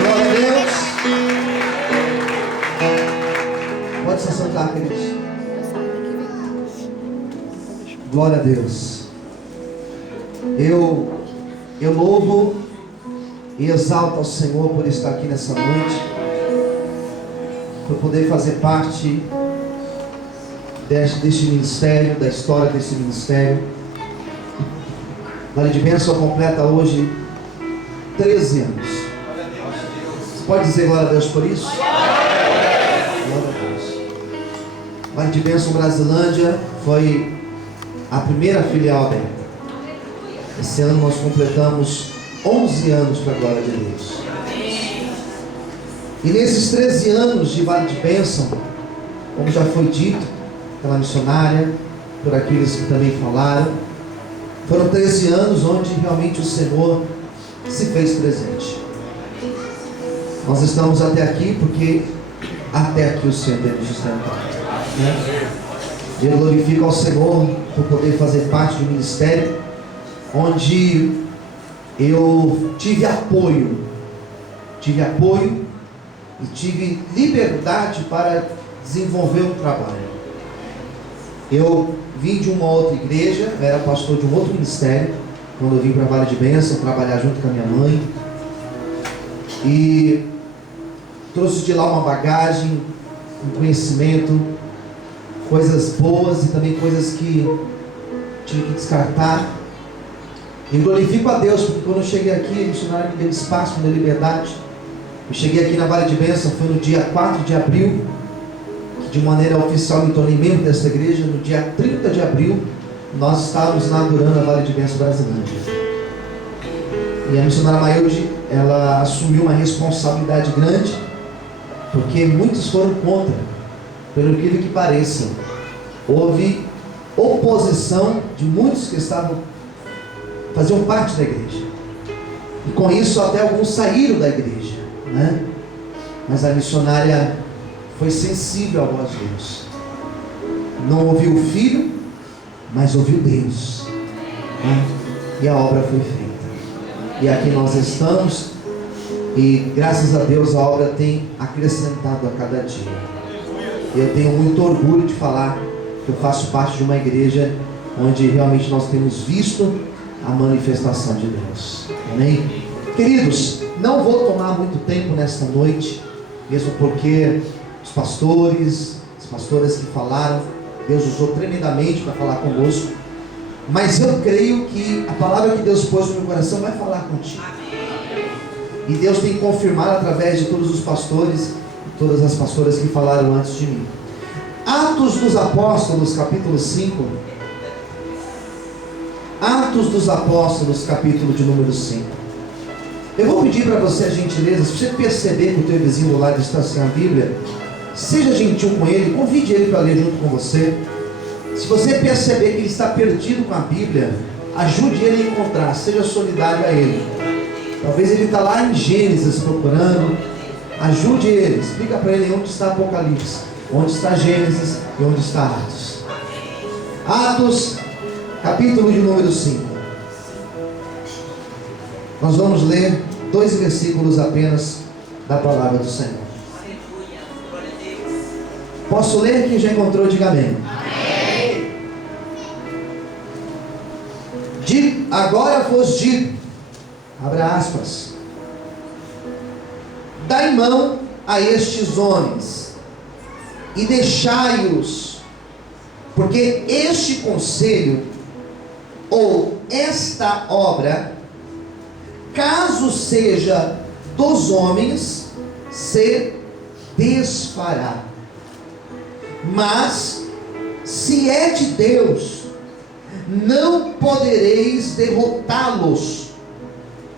Glória a Deus. Pode se sentar, queridos. Glória a Deus. Eu louvo e exalto ao Senhor por estar aqui nessa noite, por poder fazer parte deste ministério, da história desse ministério. Vale de Bênção completa hoje 13 anos. Você pode dizer glória a Deus por isso? Glória a Deus. Vale de Bênção Brasilândia foi a primeira filial aberta. Esse ano nós completamos 11 anos para a glória de Deus. E nesses 13 anos de Vale de Bênção, como já foi dito pela missionária, por aqueles que também falaram, foram 13 anos onde realmente o Senhor se fez presente. Nós estamos até aqui porque até aqui o Senhor tem nos sustentado, né? Eu glorifico ao Senhor por poder fazer parte do ministério onde eu tive apoio e tive liberdade para desenvolver um trabalho. Eu vim de uma outra igreja, era pastor de um outro ministério, quando eu vim para Vale de Bênção, trabalhar junto com a minha mãe, e trouxe de lá uma bagagem, um conhecimento, coisas boas e também coisas que tive que descartar. E glorifico a Deus, porque quando eu cheguei aqui, a missionária me deu espaço, me deu liberdade. Eu cheguei aqui na Vale de Bênção, foi no dia 4 de abril, que de maneira oficial me tornei membro dessa igreja. No dia 30 de abril, nós estávamos inaugurando a Vale de Bênção Brasilândia. E a missionária Mailde, ela assumiu uma responsabilidade grande, porque muitos foram contra, pelo incrível que pareça. Houve oposição de muitos que faziam parte da igreja, e com isso até alguns saíram da igreja, né? Mas a missionária foi sensível à voz de Deus, não ouviu o filho, mas ouviu Deus, né? E a obra foi feita, e aqui nós estamos, e graças a Deus a obra tem acrescentado a cada dia. Eu tenho muito orgulho de falar que eu faço parte de uma igreja onde realmente nós temos visto a manifestação de Deus. Amém? Queridos, não vou tomar muito tempo nesta noite, mesmo porque os pastores, as pastoras que falaram, Deus usou tremendamente para falar conosco, mas eu creio que a palavra que Deus pôs no meu coração vai falar contigo. E Deus tem confirmado através de todos os pastores e todas as pastoras que falaram antes de mim. Atos dos Apóstolos, capítulo 5. Atos dos Apóstolos, capítulo de número 5. Eu vou pedir para você a gentileza, se você perceber que o teu vizinho do lado está sem a Bíblia, seja gentil com ele, convide ele para ler junto com você. Se você perceber que ele está perdido com a Bíblia, ajude ele a encontrar, seja solidário a ele. Talvez ele está lá em Gênesis procurando, ajude ele, explica para ele onde está Apocalipse, onde está Gênesis e onde está Atos. Atos, capítulo de número 5. Nós vamos ler 2 versículos apenas da palavra do Senhor. Posso ler? Quem já encontrou, diga amém. Agora vos digo, abre aspas, dai mão a estes homens e deixai-os, porque este conselho ou esta obra, caso seja dos homens, se desfará, mas se é de Deus, não podereis derrotá-los,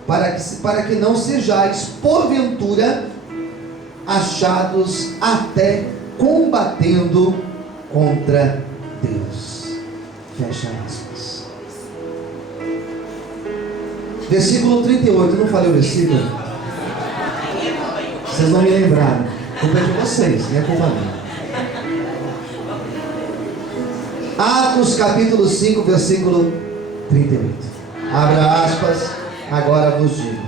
para que não sejais porventura achados até combatendo contra Deus. Fecha aspas. Versículo 38, eu não falei o versículo? Vocês não me lembraram. Culpa é de vocês, não é culpa minha. Atos capítulo 5, versículo 38. Abra aspas, agora vos digo: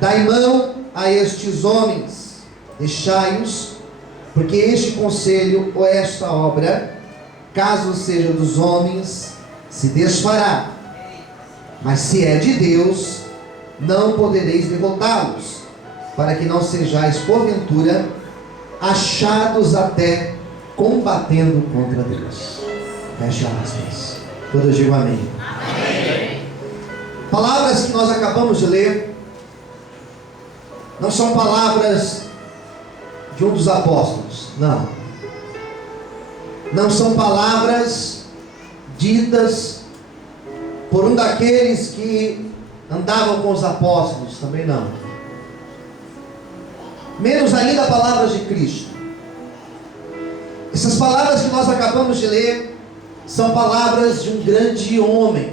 dai mão a estes homens: deixai-os, porque este conselho ou esta obra, caso seja dos homens, se desfará, mas se é de Deus, não podereis derrotá-los, para que não sejais porventura achados até combatendo contra Deus. Fecha aspas. Todos digam amém. Amém. Palavras que nós acabamos de ler não são palavras de um dos apóstolos, não são palavras ditas por um daqueles que andavam com os apóstolos, também não. Menos ainda palavras de Cristo. Essas palavras que nós acabamos de ler são palavras de um grande homem,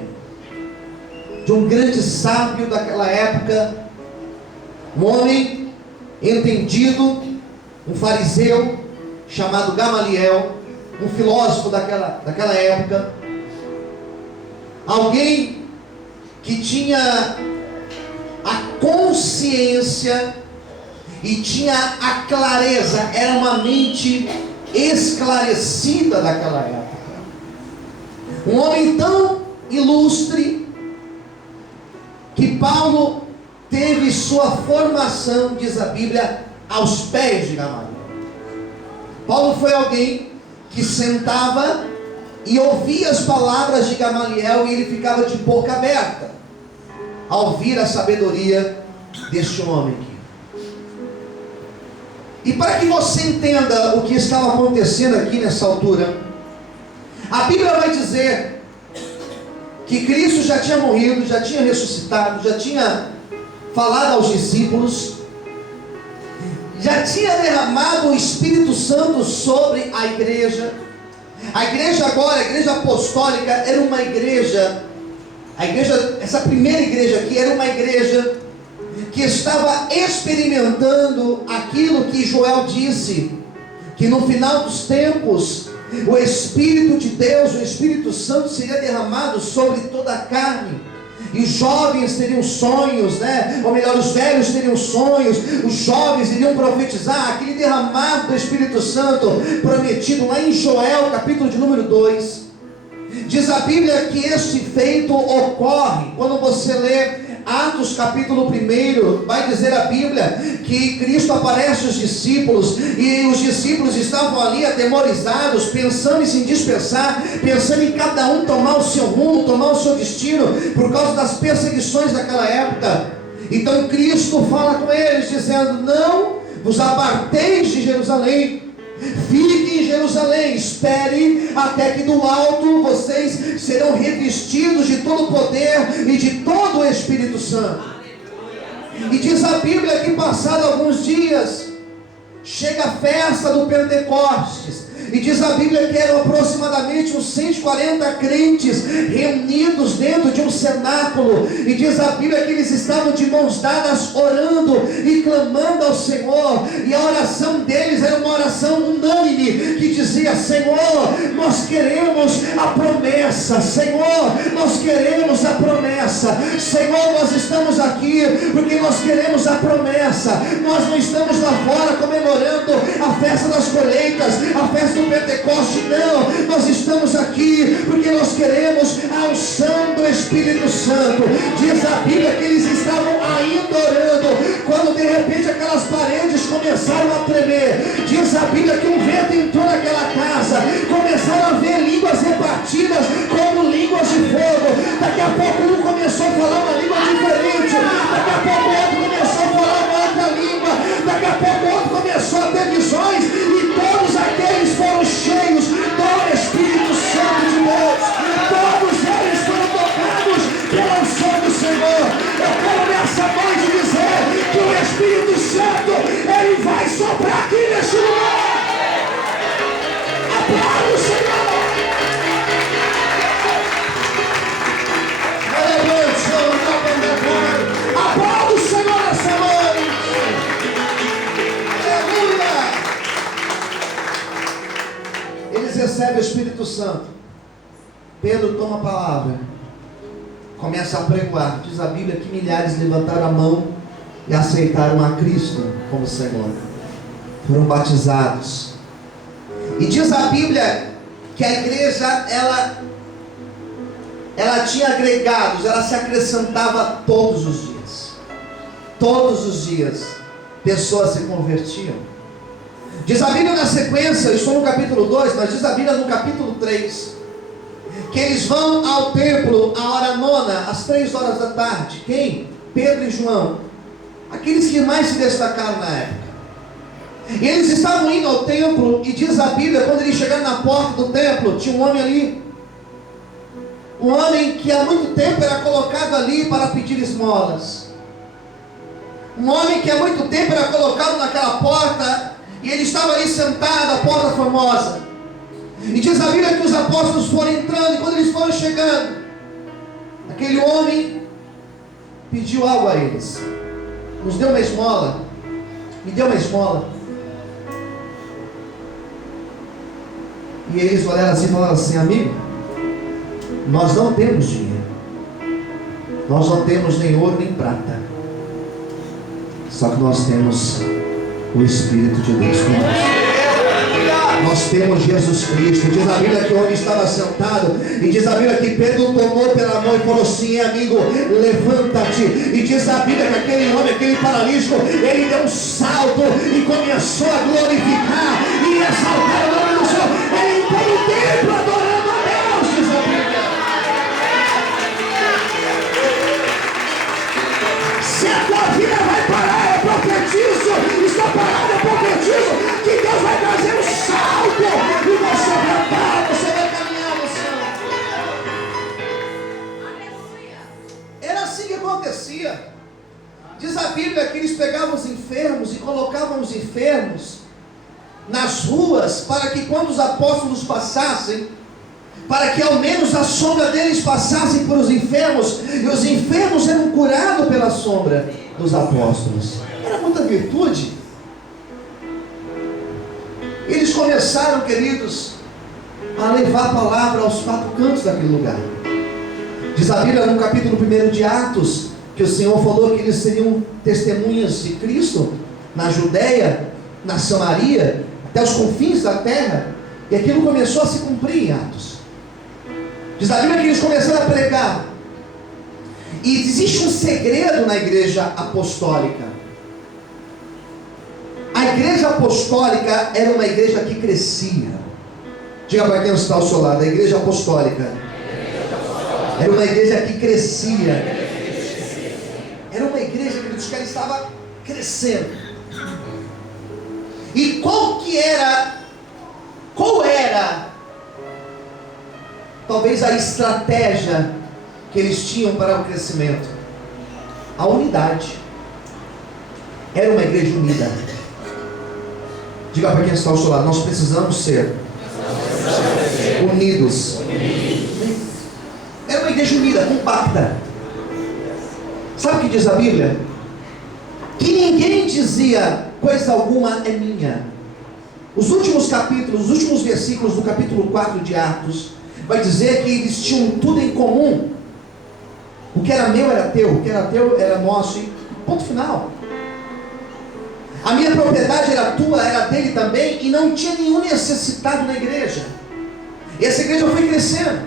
de um grande sábio daquela época, um homem entendido, um fariseu chamado Gamaliel, um filósofo daquela época, alguém que tinha a consciência e tinha a clareza, era uma mente esclarecida daquela época, um homem tão ilustre que Paulo teve sua formação, diz a Bíblia, aos pés de Gamaliel. Paulo foi alguém que sentava e ouvia as palavras de Gamaliel, e ele ficava de boca aberta ao ouvir a sabedoria deste homem aqui. E para que você entenda o que estava acontecendo aqui nessa altura, a Bíblia vai dizer que Cristo já tinha morrido, já tinha ressuscitado, já tinha falado aos discípulos, já tinha derramado o Espírito Santo sobre a igreja. A igreja agora, a igreja apostólica, era uma igreja, essa primeira igreja aqui era uma igreja que estava experimentando aquilo que Joel disse, que no final dos tempos o Espírito de Deus, o Espírito Santo seria derramado sobre toda a carne, e os jovens teriam sonhos, ou melhor, os velhos teriam sonhos, os jovens iriam profetizar, aquele derramado do Espírito Santo prometido lá em Joel, capítulo de número 2. Diz a Bíblia que este feito ocorre quando você lê Atos capítulo 1, vai dizer a Bíblia que Cristo aparece aos discípulos, e os discípulos estavam ali atemorizados, pensando em se dispersar, pensando em cada um tomar o seu rumo, tomar o seu destino, por causa das perseguições daquela época. Então Cristo fala com eles, dizendo: não vos aparteis de Jerusalém, fiquem em Jerusalém, espere até que do alto vocês serão revestidos de todo o poder e de todo o Espírito Santo. E diz a Bíblia que passados alguns dias chega a festa do Pentecostes, e diz a Bíblia que eram aproximadamente uns 140 crentes reunidos dentro de um cenáculo, e diz a Bíblia que eles estavam de mãos dadas orando e clamando ao Senhor, e a oração deles era uma oração unânime, que dizia: Senhor, nós queremos a promessa, Senhor, nós queremos a promessa, Senhor, nós estamos aqui porque nós queremos a promessa, nós não estamos lá fora comemorando a festa das colheitas, a festa do Pentecoste, não, nós estamos aqui porque nós queremos a unção do Espírito Santo. Diz a Bíblia que eles estavam ainda orando, quando de repente aquelas paredes começaram a tremer. Diz a Bíblia que um vento entrou naquela casa, começaram a ver línguas repartidas como línguas de fogo. Daqui a pouco um começou a falar uma língua diferente, daqui a pouco o outro começou a falar uma outra língua, daqui a pouco o outro começou a ter visões, e todos aqueles foram cheios do Espírito Santo de Deus. Todos eles foram tocados pela unção do Senhor. Eu quero nessa noite dizer que o Espírito Santo, ele vai soprar aqui neste lugar. Aplauda o Senhor. Aplauda o Senhor nessa noite. Aleluia. Eles recebem o Espírito Santo. Pedro toma a palavra, começa a pregoar. Diz a Bíblia que milhares levantaram a mão e aceitaram a Cristo como Senhor. Foram batizados. E diz a Bíblia que a igreja, ela tinha agregados, ela se acrescentava todos os dias. Todos os dias, pessoas se convertiam. Diz a Bíblia na sequência, eu estou no capítulo 2, mas diz a Bíblia no capítulo 3, que eles vão ao templo à hora nona, às 3 horas da tarde. Quem? Pedro e João, aqueles que mais se destacaram na época. E eles estavam indo ao templo, e diz a Bíblia, quando eles chegaram na porta do templo, tinha um homem ali, um homem que há muito tempo era colocado ali para pedir esmolas, um homem que há muito tempo era colocado naquela porta, e ele estava ali sentado, a porta famosa. E diz a Bíblia que os apóstolos foram entrando, e quando eles foram chegando, aquele homem pediu algo a eles: nos deu uma esmola, me deu uma esmola. E eles olharam assim e falaram assim: amigo, nós não temos dinheiro, nós não temos nem ouro nem prata, só que nós temos o Espírito de Deus conosco. Nós temos Jesus Cristo. Diz a Bíblia que o homem estava sentado, e diz a Bíblia que Pedro tomou pela mão e falou assim: amigo, levanta-te. E diz a Bíblia que aquele homem, aquele paralítico, ele deu um salto e começou a glorificar e exaltar o nome do Senhor. Ele entrou no templo adorando a Deus, diz a Bíblia. Se a tua vida vai parar, eu profetizo, está parado, eu profetizo que Deus vai trazer um salto, e você vai parar, você vai caminhar no céu. Era assim que acontecia. Diz a Bíblia que eles pegavam os enfermos e colocavam os enfermos nas ruas, para que quando os apóstolos passassem, para que ao menos a sombra deles passassem por os enfermos, e os enfermos eram curados pela sombra dos apóstolos. Era muita virtude. Eles começaram, queridos, a levar a palavra aos 4 cantos daquele lugar. Diz a Bíblia no capítulo 1 de Atos, que o Senhor falou que eles seriam testemunhas de Cristo na Judéia, na Samaria, até os confins da terra. E aquilo começou a se cumprir em Atos. Diz a Bíblia que eles começaram a pregar. E existe um segredo na igreja apostólica. A igreja apostólica era uma igreja que crescia. Diga para quem está ao seu lado: a igreja apostólica era uma igreja que crescia. Era uma igreja que ela estava crescendo. E qual era talvez a estratégia que eles tinham para o crescimento? A unidade. Era uma igreja unida. Diga para quem está ao seu lado: nós precisamos ser unidos. Era uma igreja unida, compacta. Sabe o que diz a Bíblia? Que ninguém dizia: coisa alguma é minha. Os últimos capítulos, os últimos versículos do capítulo 4 de Atos, vai dizer que eles tinham tudo em comum. O que era meu era teu, o que era teu era nosso, e ponto final. A minha propriedade era tua, era dele também, e não tinha nenhum necessitado na igreja. E essa igreja foi crescendo.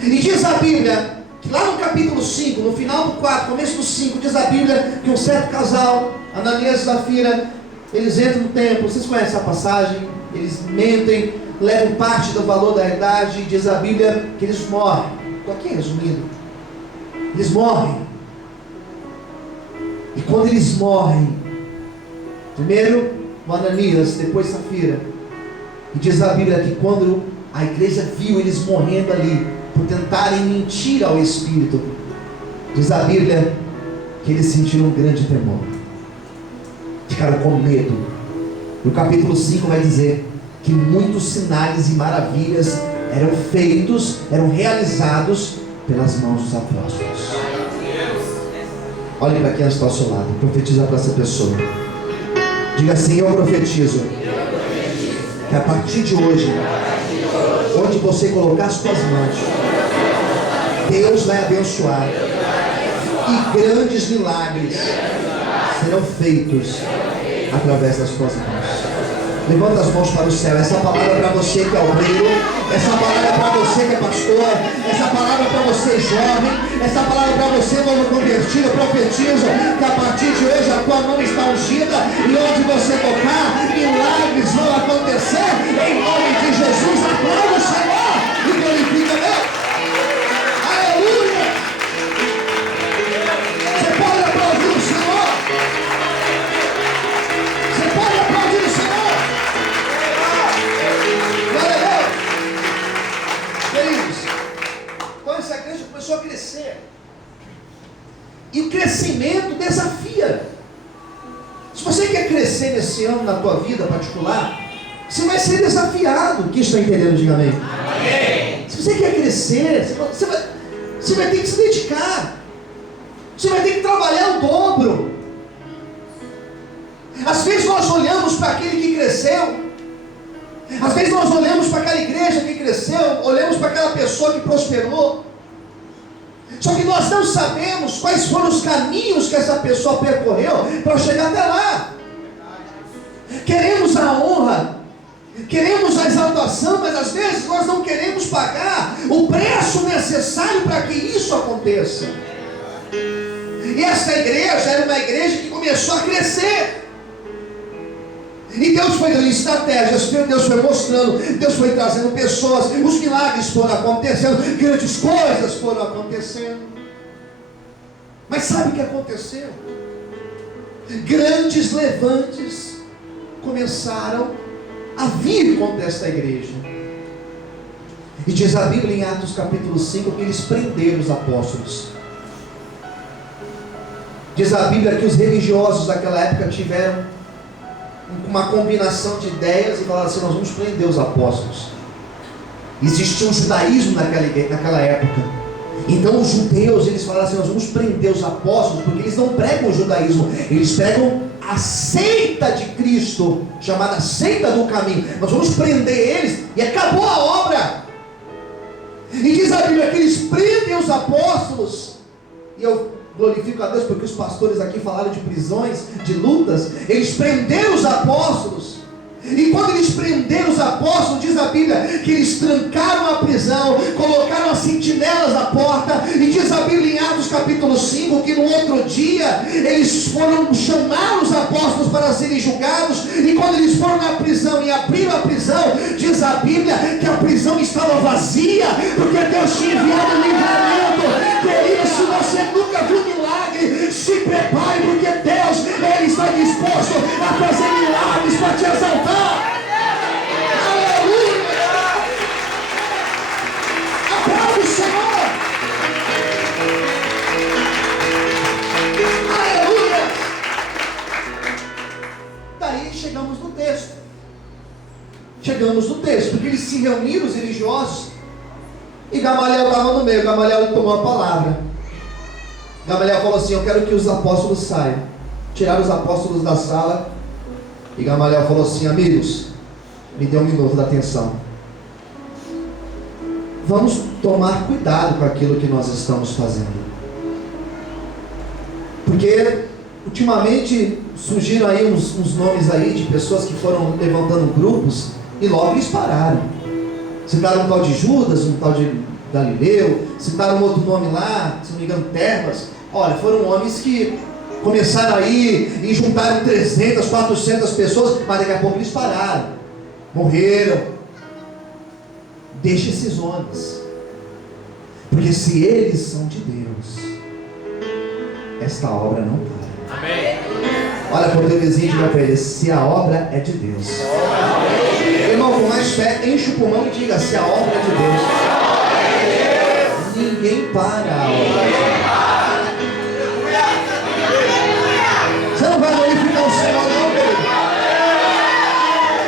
E diz a Bíblia que lá no capítulo 5, no final do 4, começo do 5, diz a Bíblia que um certo casal, Ananias e Safira, eles entram no templo. Vocês conhecem a passagem? Eles mentem, levam parte do valor da idade, e diz a Bíblia que eles morrem. Estou aqui resumindo. Eles morrem. E quando eles morrem, primeiro o Ananias, depois Safira, e diz a Bíblia que quando a igreja viu eles morrendo ali, por tentarem mentir ao Espírito, diz a Bíblia que eles sentiram um grande temor, ficaram com medo. E o capítulo 5 vai dizer que muitos sinais e maravilhas eram feitos, eram realizados pelas mãos dos apóstolos. Olhe para quem está ao seu lado, profetiza para essa pessoa. Diga assim: eu profetizo que a partir de hoje, onde você colocar as suas mãos, Deus vai abençoar. E grandes milagres serão feitos através das tuas mãos. Levanta as mãos para o céu. Essa palavra é para você que é obreiro. Essa palavra é para você que é pastor. Essa palavra é para você jovem. Essa palavra é para você novo convertido. Eu profetizo que a partir de hoje a tua mão está ungida. E onde você tocar, milagres vão acontecer. Em nome de Jesus, aplauda o Senhor e glorifica Deus. Aleluia. Você pode aplaudir o Senhor. Você pode aplaudir o Senhor. Glória a Deus. Queridos, então essa igreja começou a crescer. E o crescimento desafia. Se você quer crescer nesse ano na tua vida particular, você vai ser desafiado. Quem está entendendo, diga amém. Amém. Se você quer crescer, você vai ter que se dedicar. Você vai ter que trabalhar o dobro. Às vezes nós olhamos para aquele que cresceu. Às vezes nós olhamos para aquela igreja que cresceu, olhamos para aquela pessoa que prosperou. Só que nós não sabemos quais foram os caminhos que essa pessoa percorreu para chegar até lá. Queremos a honra, queremos a exaltação, mas às vezes nós não queremos pagar o preço necessário para que isso aconteça. E essa igreja era uma igreja que começou a crescer. E Deus foi dando estratégias, Deus foi mostrando, Deus foi trazendo pessoas, os milagres foram acontecendo, grandes coisas foram acontecendo. Mas sabe o que aconteceu? Grandes levantes começaram a vir contra esta igreja. E diz a Bíblia em Atos capítulo 5 que eles prenderam os apóstolos. Diz a Bíblia que os religiosos daquela época tiveram uma combinação de ideias e falaram assim: nós vamos prender os apóstolos. Existia um judaísmo naquela época. Então os judeus, eles falaram assim: nós vamos prender os apóstolos, porque eles não pregam o judaísmo, eles pregam a seita de Cristo, chamada seita do caminho. Nós vamos prender eles e acabou a obra. E diz a Bíblia que eles prendem os apóstolos. E eu glorifico a Deus porque os pastores aqui falaram de prisões, de lutas. Eles prenderam os apóstolos. E quando eles prenderam os apóstolos, diz a Bíblia que eles trancaram a prisão, colocaram as sentinelas à porta. E diz a Bíblia em Atos capítulo 5 que no outro dia eles foram chamar os apóstolos para serem julgados. E quando eles foram na prisão e abriram a prisão, diz a Bíblia que a prisão estava vazia, porque Deus tinha enviado livramento. Querido, se você nunca viu milagre, se prepare, porque Deus, Ele está disposto a fazer milagres para te exaltar. Aleluia! Aplaude o Senhor! Aleluia! Daí chegamos no texto. Porque eles se reuniram, os religiosos, e Gamaliel estava no meio. Gamaliel tomou a palavra. Gamaliel falou assim: eu quero que os apóstolos saiam. Tiraram os apóstolos da sala. E Gamaliel falou assim: amigos, me dê um minuto da atenção. Vamos tomar cuidado com aquilo que nós estamos fazendo. Porque ultimamente surgiram aí uns nomes aí de pessoas que foram levantando grupos e logo eles pararam. Citaram um tal de Judas, um tal de Galileu, citaram um outro nome lá, se não me engano, Tebas. Olha, foram homens que começaram aí e juntaram 300, 400 pessoas, mas daqui a pouco eles pararam, morreram. Deixa esses homens, porque se eles são de Deus, esta obra não para. Amém. Olha para o teu vizinho e diga para ele: se a obra é de Deus. Irmão, com mais fé, enche o pulmão e diga: se a obra é de Deus, ninguém para a obra de Deus. Você não vai glorificar o Senhor não, querido.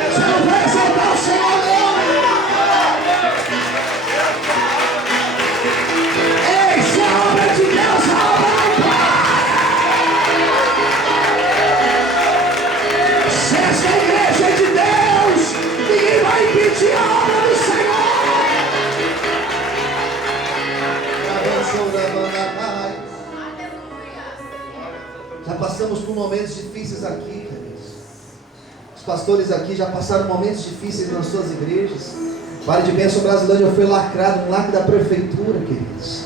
Você não vai exaltar o Senhor não. Ei, se a obra é de Deus, a obra não para. Se esta igreja é de Deus, ninguém vai impedir a obra do Senhor. difíceis aqui, queridos. Os pastores aqui já passaram momentos difíceis nas suas igrejas. Vale de Bênção Brasilândia foi lacrado, um lacre da prefeitura, queridos.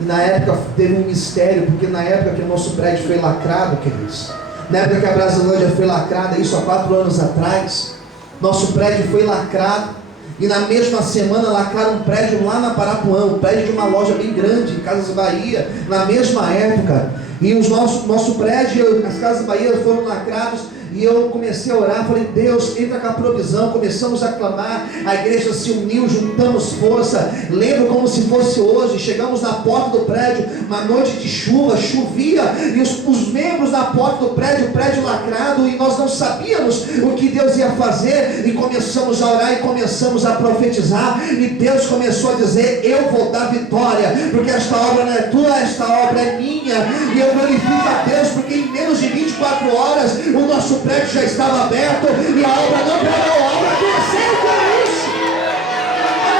E na época teve um mistério, porque na época que o nosso prédio foi lacrado, queridos, na época que a Brasilândia foi lacrada, isso há 4 anos atrás, nosso prédio foi lacrado. E na mesma semana lacraram um prédio lá na Parapuã, um prédio de uma loja bem grande, Casas Bahia, na mesma época. E o nosso prédio, as Casas Bahia foram lacrados. E eu comecei a orar, falei, Deus, entra com a provisão. Começamos a clamar, a igreja se uniu, juntamos força. Lembro como se fosse hoje, chegamos na porta do prédio, uma noite de chuva, chovia, e os membros na porta do prédio, o prédio lacrado, e nós não sabíamos o que Deus ia fazer, e começamos a orar, e começamos a profetizar, e Deus começou a dizer, eu vou dar vitória, porque esta obra não é tua, esta obra é minha, e eu glorifico a Deus, porque em menos de 24 horas, o nosso prédio já estava aberto e a obra não parou, a obra cresceu com isso.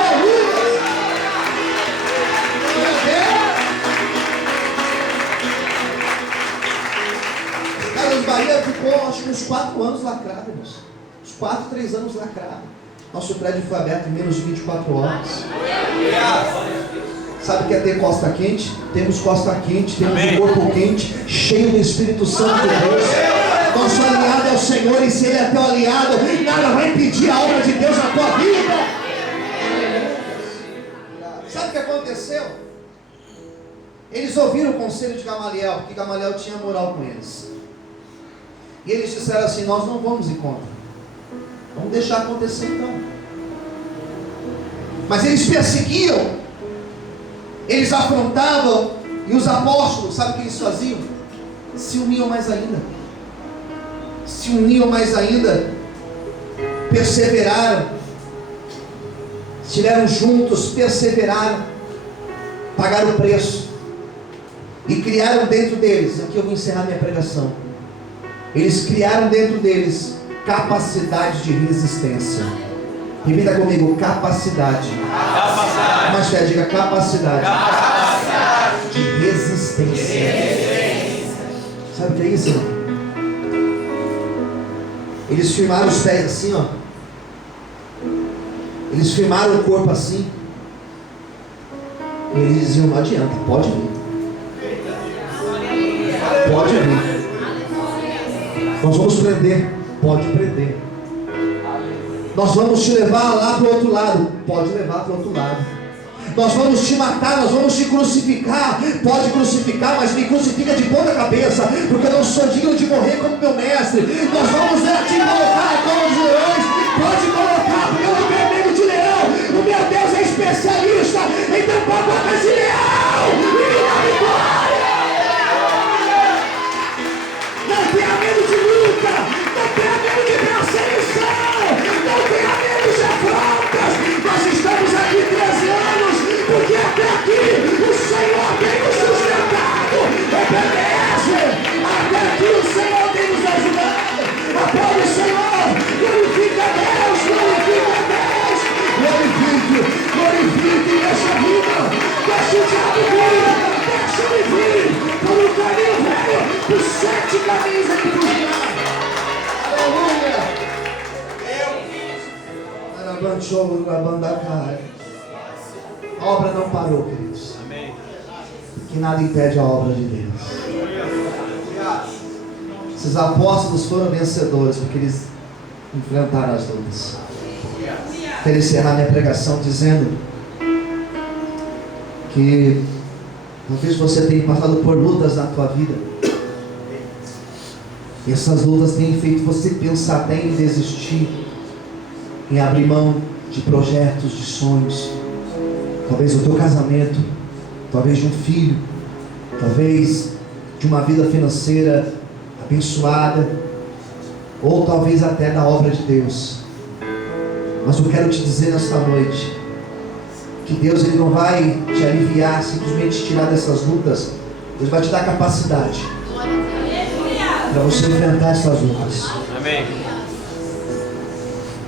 Aleluia! Casas Bahia ficou acho que uns 4 anos lacrado, uns 4, 3 anos lacrado. Nosso prédio foi aberto em menos de 24 horas. Sabe o que é ter costa quente? Temos costa quente, temos um corpo quente, cheio do Espírito Santo de Deus. Nosso aliado é o Senhor, e se Ele é teu aliado, nada vai impedir a obra de Deus na tua vida. Sabe o que aconteceu? Eles ouviram o conselho de Gamaliel, porque Gamaliel tinha moral com eles. E eles disseram assim, nós não vamos em contra. Vamos deixar acontecer então. Mas eles perseguiam, eles afrontavam, e os apóstolos, sabe o que eles faziam? Se uniam mais ainda. Se uniam mais ainda, perseveraram, estiveram juntos, perseveraram, pagaram o preço, e criaram dentro deles, aqui eu vou encerrar minha pregação, eles criaram dentro deles capacidade de resistência. Repita comigo, capacidade. Mas diga capacidade de resistência. Sabe o que é isso, irmão? Eles firmaram os pés assim, ó. Eles firmaram o corpo assim. E eles diziam, não adianta, pode vir. Pode vir. Nós vamos prender, pode prender. Nós vamos te levar lá para o outro lado, pode levar para o outro lado. Nós vamos te matar, nós vamos te crucificar, pode crucificar, mas me crucifica de ponta cabeça, porque eu não sou digno de morrer como meu mestre. Nós vamos te colocar como os leões, pode colocar, porque eu não tenho medo de leão, o meu Deus é especialista em tampar bocas de leão e me dá vitória. Não tenha medo de luta, não tenha medo de perseguição, não tenha medo de afrontas. Nós estamos aqui 13 anos, porque até aqui o Senhor tem nos sustentado. Obedece, até aqui o Senhor tem nos ajudado. Aplaude o Senhor, glorifica a Deus, glorifica a Deus. Glorifique essa vida, deixa o diabo vir, deixa ele vir por um caminho velho, os 7 caminhos aqui do lugar. Aleluia. A obra não parou, queridos. Que nada impede a obra de Deus. Esses apóstolos foram vencedores porque eles enfrentaram as lutas. Quero encerrar minha pregação dizendo que talvez você tenha passado por lutas na tua vida, e essas lutas têm feito você pensar até em desistir, em abrir mão de projetos, de sonhos, talvez do teu casamento, talvez de um filho, talvez de uma vida financeira abençoada, ou talvez até da obra de Deus. Mas eu quero te dizer nesta noite que Deus ele não vai te aliviar, simplesmente te tirar dessas lutas. Deus vai te dar capacidade para você enfrentar essas lutas. Amém.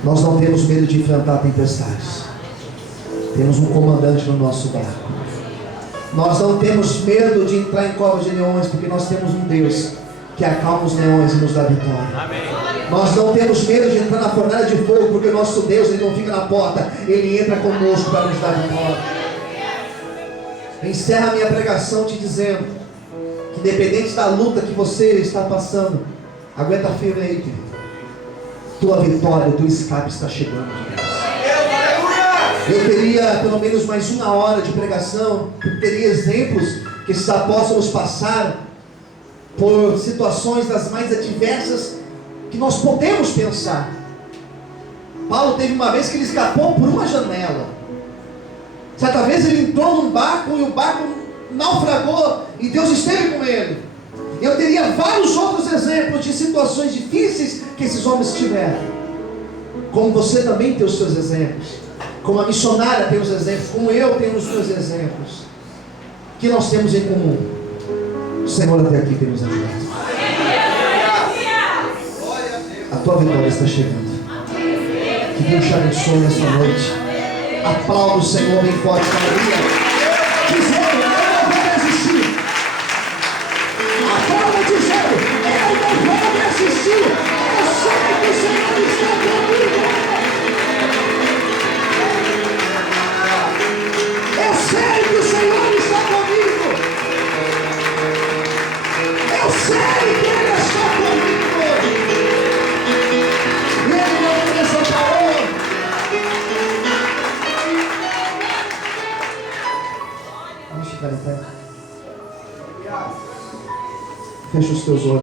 Nós não temos medo de enfrentar tempestades. Temos um comandante no nosso barco. Nós não temos medo de entrar em covas de leões, porque nós temos um Deus que acalma os leões e nos dá vitória. Amém. Nós não temos medo de entrar na fornalha de fogo, porque o nosso Deus, Ele não fica na porta, Ele entra conosco para nos dar vitória. Encerro a minha pregação te dizendo que, independente da luta que você está passando, aguenta firme aí, querido. Tua vitória, teu escape está chegando. Eu teria pelo menos mais 1 hora de pregação, eu teria exemplos que esses apóstolos passaram por situações das mais adversas que nós podemos pensar. Paulo teve uma vez que ele escapou por uma janela. Certa vez ele entrou num barco e o barco naufragou e Deus esteve com ele. Eu teria vários outros exemplos de situações difíceis que esses homens tiveram. Como você também tem os seus exemplos, como a missionária tem os exemplos, como eu tenho os meus exemplos, que nós temos em comum. O Senhor até aqui tem nos ajudado. A tua vitória está chegando. Que Deus te abençoe nesta noite. Aplauda o Senhor bem forte, aleluia. Dizendo, eu não vou desistir. Aplauda dizendo, eu não vou desistir. Eu sei que o Senhor está comigo. Eu sei que o Senhor está comigo. Eu sei que Ele está comigo. E Ele não me desamparou. Vamos ficar em pé. Fecha os teus olhos.